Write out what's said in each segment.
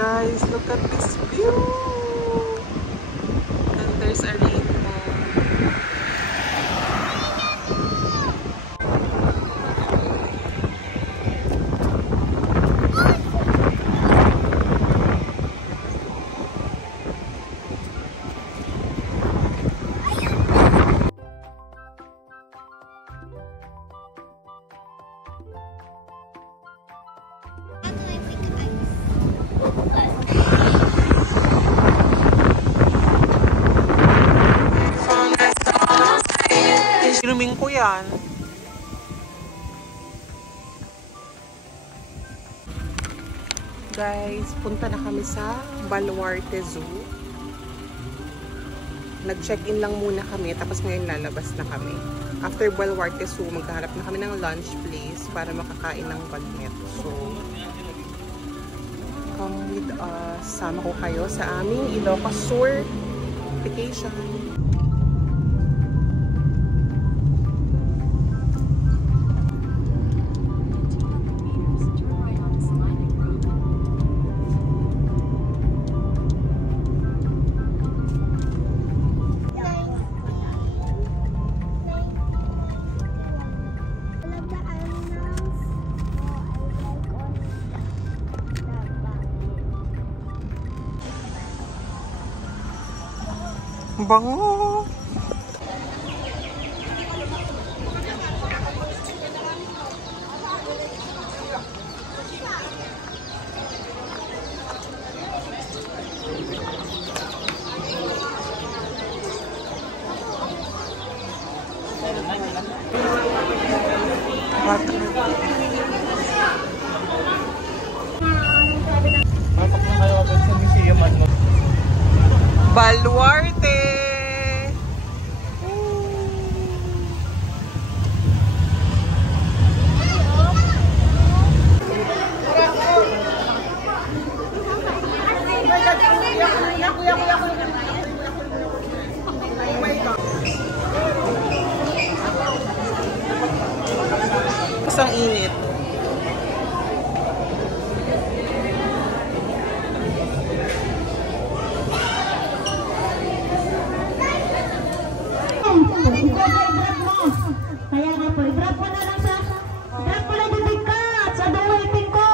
Guys, look at this view. And there's a rainbow. Inumin ko yan. Guys, punta na kami sa Baluarte Zoo. Nag-check-in lang muna kami, tapos ngayon lalabas na kami. After Baluarte Zoo, maghahanap na kami ng lunch place para makakain ng bagnet. So, come with us. Sama ko kayo sa aming Ilocos Sur vacation. Bango! Baluarte! Ang init. Kaya nga po, i-grab ko na lang sa grab ko lang bibig ka at sa duwaiting ko.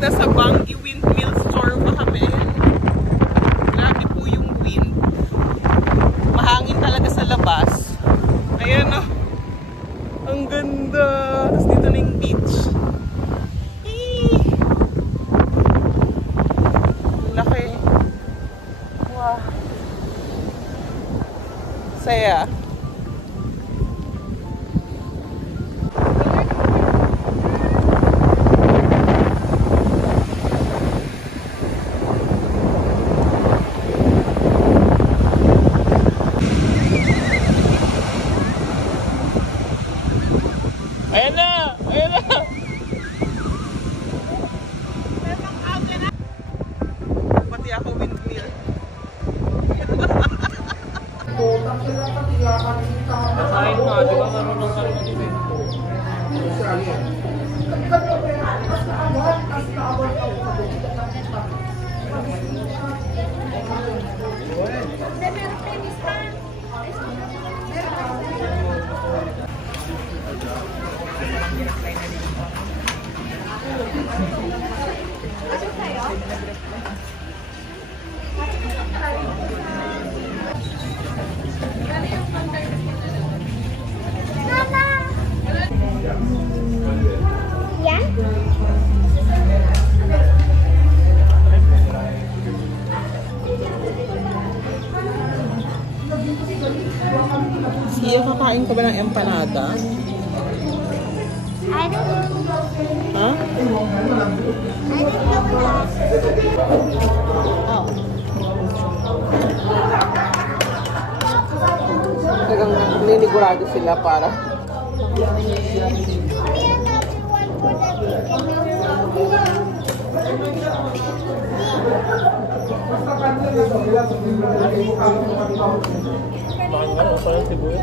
Nasa Bangi Windmill Store pa kami. Grabe po yung wind. Mahangin talaga sa labas. Ayan o. Ang ganda. Tapos dito na yung beach. Laki. Wow. Saya. Ayan na! Ayan na! Pati ako windmill. Nakain ka, di ba marunong ka rin din? Sige, kakain ko ba ng empanada? I don't know. Huh? I didn't know that. Oh. Talagang ninigurado sila para Bakit nga, parang sibuyas.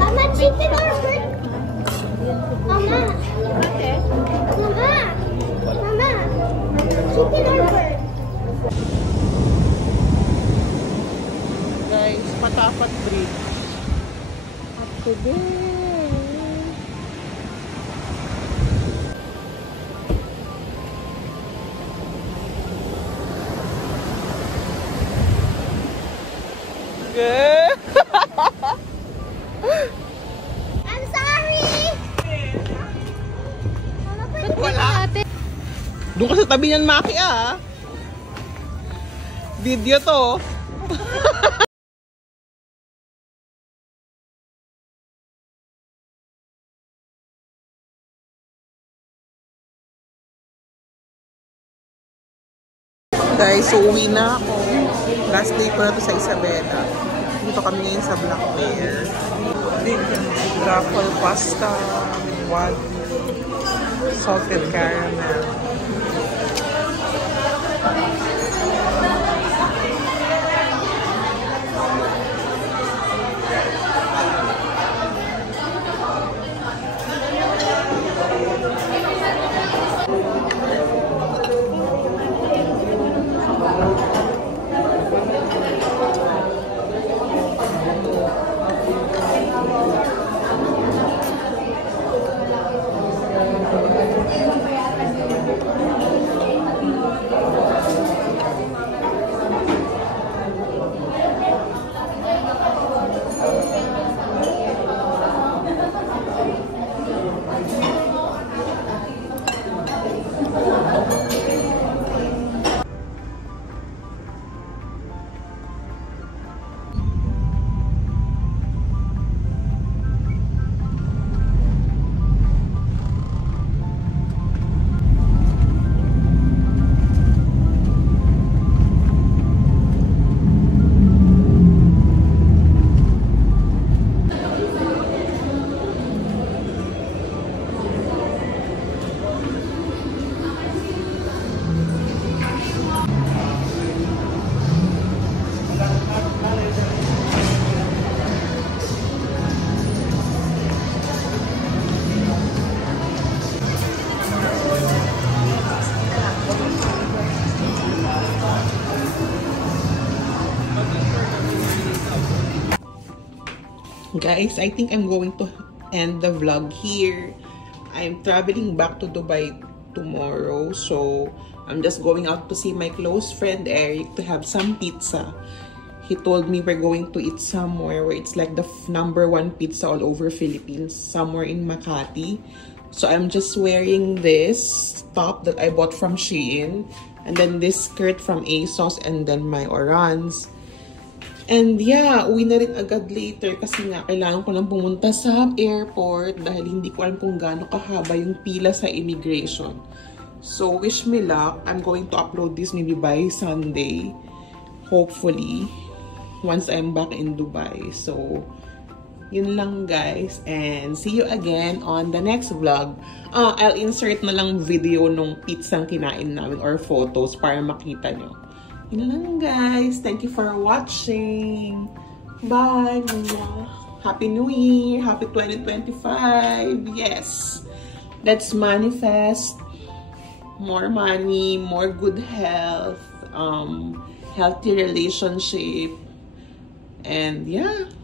Mama, chicken or bird? Mama. Okay. Mama. Mama. Chicken or bird? guys, Patapat Bridge. Up to there. Good. I'm sorry. Mama, pwede Wala. Doon ka sa tabi niyan, Maki, ah. Video to. Guys, so uwi na ako. Last day ko na to sa Isabela. Dito kami ngayon sa Black Bear. Truffle pasta with wagyu, salted caramel. Guys, I think I'm going to end the vlog here. I'm traveling back to Dubai tomorrow, so I'm just going out to see my close friend Eric to have some pizza. He told me we're going to eat somewhere where it's like the #1 pizza all over Philippines, somewhere in Makati. So I'm just wearing this top that I bought from Shein, and then this skirt from ASOS, and then my Orans. And yeah, uwi na rin agad later kasi nga kailangan ko lang pumunta sa airport dahil hindi ko alam kung gaano kahaba yung pila sa immigration. So wish me luck. I'm going to upload this maybe by Sunday, hopefully, once I'm back in Dubai. So yun lang guys, and see you again on the next vlog. I'll insert na lang video nung pizzang kinain namin or photos para makita nyo. Yun lang guys. Thank you for watching. Bye. Happy New Year. Happy 2025. Yes. Let's manifest more money, more good health, healthy relationship. And yeah.